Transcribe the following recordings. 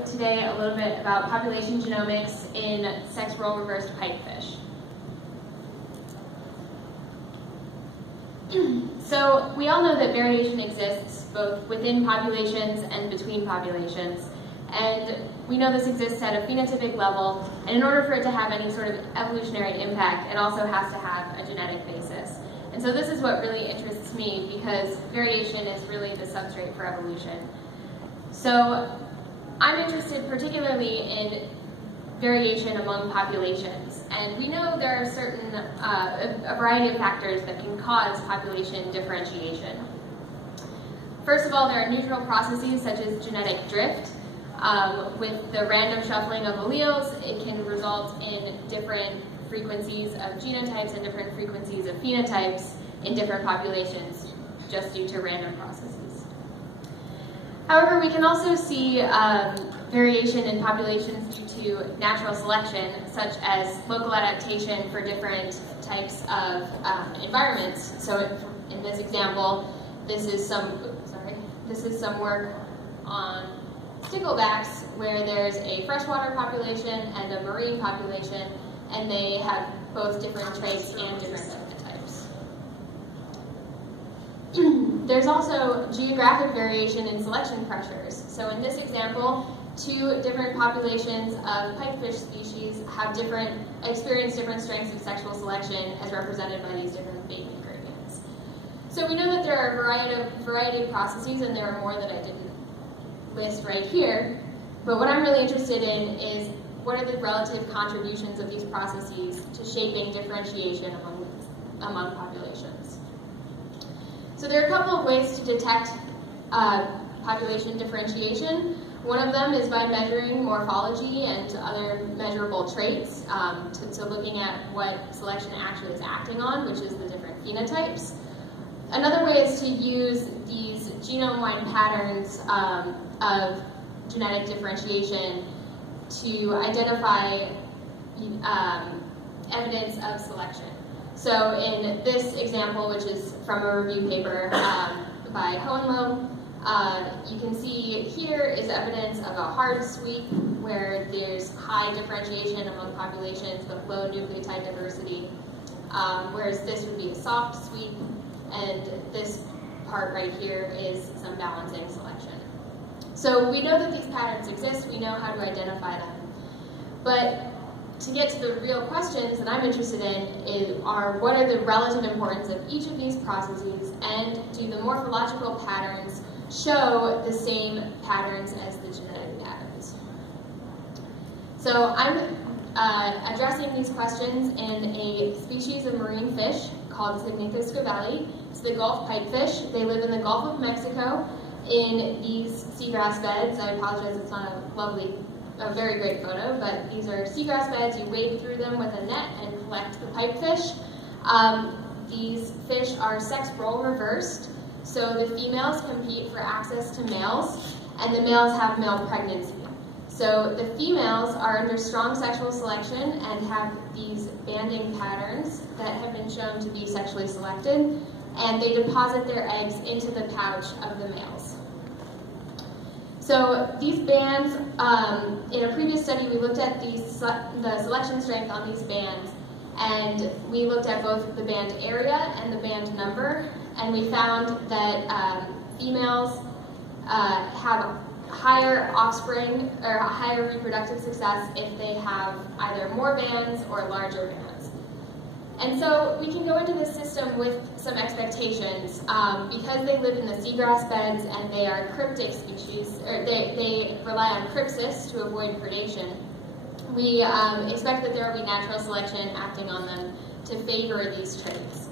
you today a little bit about population genomics in sex role reversed pikefish. So we all know that variation exists both within populations and between populations. And we know this exists at a phenotypic level, and in order for it to have any sort of evolutionary impact, it also has to have a genetic basis. And so this is what really interests me, because variation is really the substrate for evolution. So I'm interested particularly in variation among populations. And we know there are certain, a variety of factors that can cause population differentiation. First of all, there are neutral processes such as genetic drift. With the random shuffling of alleles, it can result in different frequencies of genotypes and different frequencies of phenotypes in different populations, just due to random processes. However, we can also see variation in populations due to natural selection, such as local adaptation for different types of environments. So in this example, this is some work on sticklebacks, where there's a freshwater population and a marine population, and they have both different traits and different phenotypes. There's also geographic variation in selection pressures. So in this example, two different populations of pikefish species have experience different strengths of sexual selection as represented by these different bathing gradients. So we know that there are a variety of processes, and there are more that I didn't list right here, but what I'm really interested in is what are the relative contributions of these processes to shaping differentiation among populations. So there are a couple of ways to detect population differentiation. One of them is by measuring morphology and other measurable traits, so looking at what selection actually is acting on, which is the different phenotypes. Another way is to use these genome-wide patterns of genetic differentiation to identify evidence of selection. So in this example, which is from a review paper by Hohenlohe, you can see here is evidence of a hard sweep where there's high differentiation among populations but low nucleotide diversity, whereas this would be a soft sweep, and this part right here is some balancing selection. So we know that these patterns exist, we know how to identify them. But to get to the real questions that I'm interested in are what are the relative importance of each of these processes, and do the morphological patterns show the same patterns as the genetic patterns? So I'm addressing these questions in a species of marine fish called Cygnetha scavelli. It's the Gulf pikefish. They live in the Gulf of Mexico in these seagrass beds. I apologize, it's not a very great photo, but these are seagrass beds. You wade through them with a net and collect the pikefish. These fish are sex role reversed, so the females compete for access to males, and the males have male pregnancy. So the females are under strong sexual selection and have these banding patterns that have been shown to be sexually selected, and they deposit their eggs into the pouch of the males. So these bands, in a previous study, we looked at the selection strength on these bands, and we looked at both the band area and the band number, and we found that females have higher offspring or higher reproductive success if they have either more bands or larger bands. And so we can go into this system with some expectations. Because they live in the seagrass beds and they are cryptic species, or they rely on crypsis to avoid predation, we expect that there will be natural selection acting on them to favor these traits.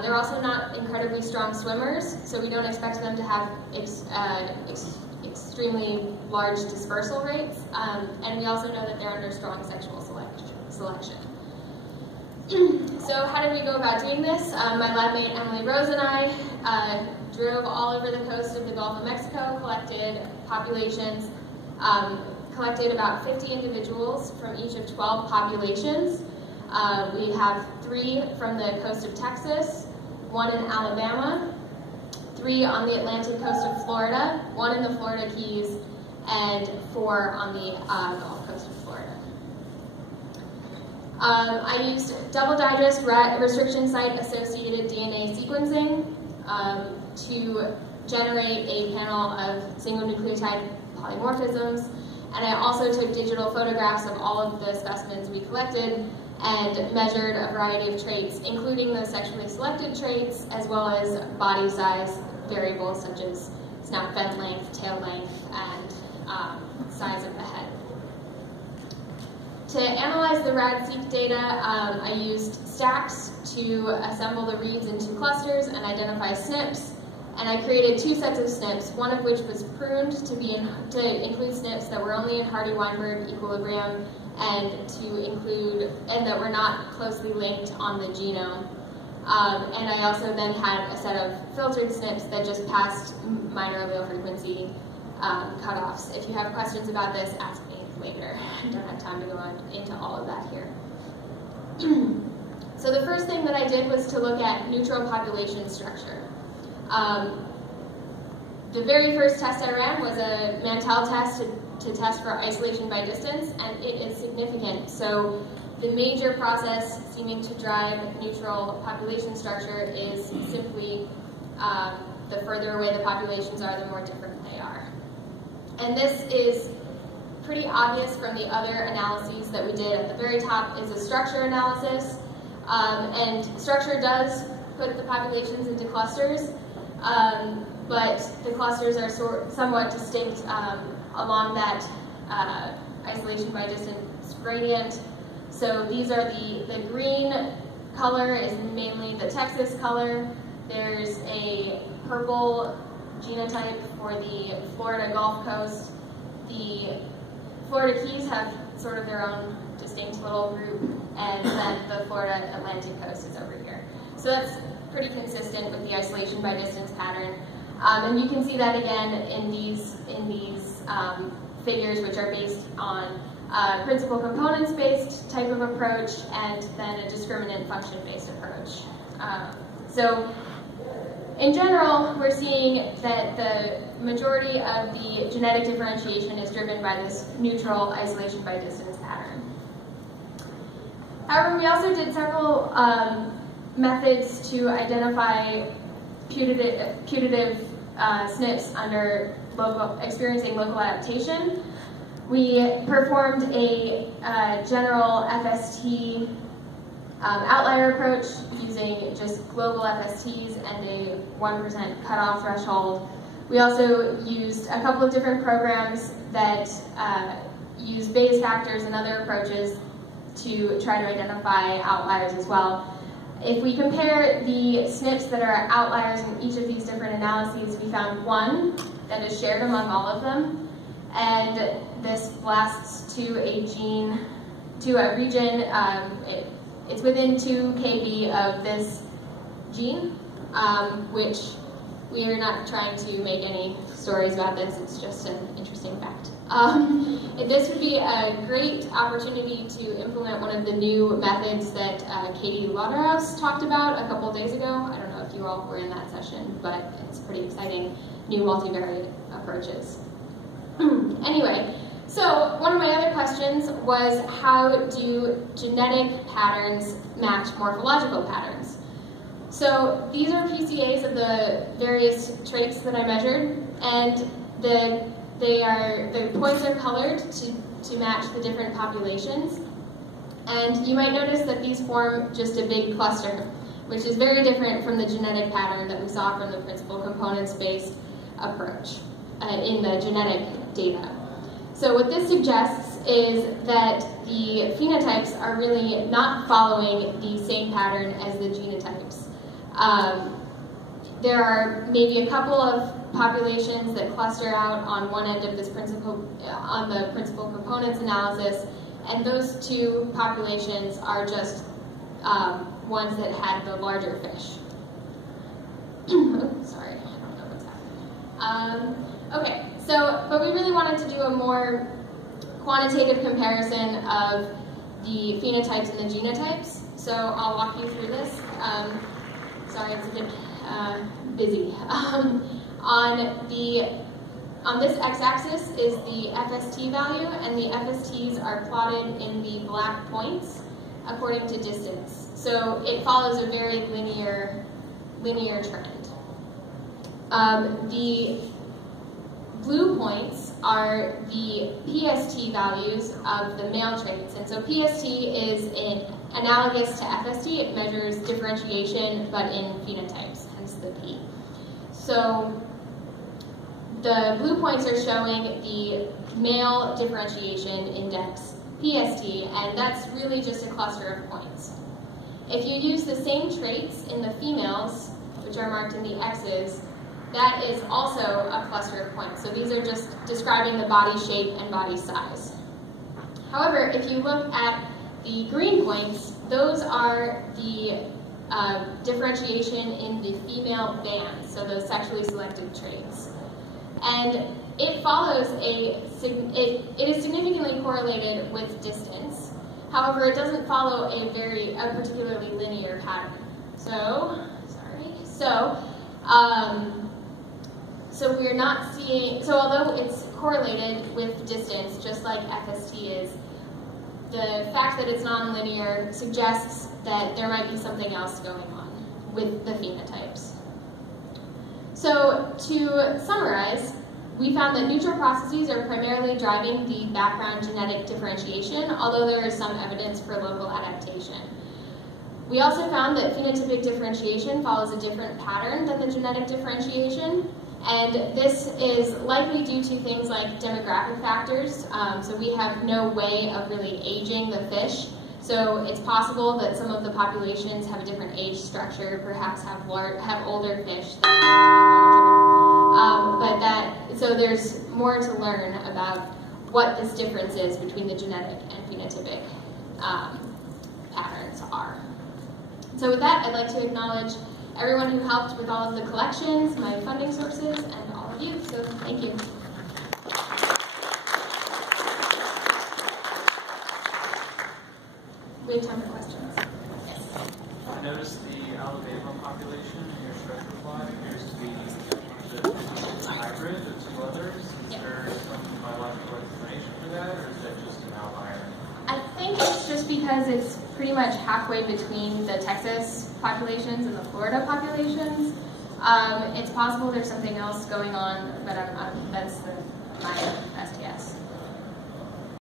They're also not incredibly strong swimmers, so we don't expect them to have extremely large dispersal rates, and we also know that they're under strong sexual selection. So how did we go about doing this? My lab mate Emily Rose and I drove all over the coast of the Gulf of Mexico, collected populations, collected about 50 individuals from each of 12 populations. We have 3 from the coast of Texas, 1 in Alabama, 3 on the Atlantic coast of Florida, 1 in the Florida Keys, and 4 on the Gulf Coast of Florida. I used double digest restriction site associated DNA sequencing to generate a panel of single nucleotide polymorphisms, and I also took digital photographs of all of the specimens we collected and measured a variety of traits, including the sexually selected traits, as well as body size variables such as snout vent length, tail length, and size of the head. To analyze the RAD-seq data, I used stacks to assemble the reads into clusters and identify SNPs, and I created 2 sets of SNPs, one of which was pruned to include SNPs that were only in Hardy-Weinberg equilibrium and that were not closely linked on the genome. And I also then had a set of filtered SNPs that just passed minor allele frequency cutoffs. If you have questions about this, ask me later. I don't have time to go into all of that here. So the first thing that I did was to look at neutral population structure. The very first test I ran was a Mantel test to test for isolation by distance, and it is significant. So the major process seeming to drive neutral population structure is simply the further away the populations are, the more different they are. And this is pretty obvious from the other analyses that we did. At the very top is a structure analysis, and structure does put the populations into clusters, but the clusters are somewhat distinct along that isolation by distance gradient. So these are the green color is mainly the Texas color. There's a purple genotype for the Florida Gulf Coast. The Florida Keys have sort of their own distinct little group, and then the Florida Atlantic coast is over here. So that's pretty consistent with the isolation by distance pattern. And you can see that again in these figures, which are based on principal components-based type of approach and then a discriminant function-based approach. So in general, we're seeing that the majority of the genetic differentiation is driven by this neutral isolation by distance pattern. However, we also did several methods to identify putative SNPs under experiencing local adaptation. We performed a general FST outlier approach using just global FSTs and a 1% cutoff threshold. We also used a couple of different programs that use Bayes factors and other approaches to try to identify outliers as well. If we compare the SNPs that are outliers in each of these different analyses, we found one that is shared among all of them, and this blasts to a region. It's within 2 kb of this gene, which we are not trying to make any stories about this. It's just an interesting fact. This would be a great opportunity to implement one of the new methods that Katie Lauderhouse talked about a couple days ago. I don't know if you all were in that session, but it's pretty exciting, new multivariate approaches. Anyway, so one of my other questions was, how do genetic patterns match morphological patterns? So these are PCAs of the various traits that I measured, and the points are colored to match the different populations. And you might notice that these form just a big cluster, which is very different from the genetic pattern that we saw from the principal components-based approach in the genetic data. So what this suggests is that the phenotypes are really not following the same pattern as the genotypes. There are maybe a couple of populations that cluster out on one end of this on the principal components analysis, and those 2 populations are just ones that had the larger fish. Sorry, I don't know what's happening. Okay, but we really wanted to do a more quantitative comparison of the phenotypes and the genotypes, so I'll walk you through this. Sorry, it's a bit busy. On the on this x-axis is the FST value, and the FSTs are plotted in the black points according to distance. So it follows a very linear trend. The blue points are the PST values of the male traits. And so PST is analogous to FST. It measures differentiation, but in phenotypes, hence the P. So the blue points are showing the male differentiation index, PST, and that's really just a cluster of points. If you use the same traits in the females, which are marked in the X's, that is also a cluster of points. So these are just describing the body shape and body size. However, if you look at the green points, those are the differentiation in the female bands, so those sexually selected traits. And it follows it is significantly correlated with distance. However, it doesn't follow a particularly linear pattern. So we're not seeing, so although it's correlated with distance, just like FST is, the fact that it's nonlinear suggests that there might be something else going on with the phenotypes. So to summarize, we found that neutral processes are primarily driving the background genetic differentiation, although there is some evidence for local adaptation. We also found that phenotypic differentiation follows a different pattern than the genetic differentiation, and this is likely due to things like demographic factors. So we have no way of really aging the fish. So it's possible that some of the populations have a different age structure, perhaps have older fish that are larger. So there's more to learn about what this difference is between the genetic and phenotypic patterns are. So with that, I'd like to acknowledge everyone who helped with all of the collections, my funding sources, and all of you. So thank you. We have time for questions. Yes. I noticed the Alabama population in your structure plot appears to be a hybrid of two others. Is there some biological explanation for that, or is that just an outlier? I think it's just because it's pretty much halfway between the Texas populations and the Florida populations. It's possible there's something else going on, but that's my best guess.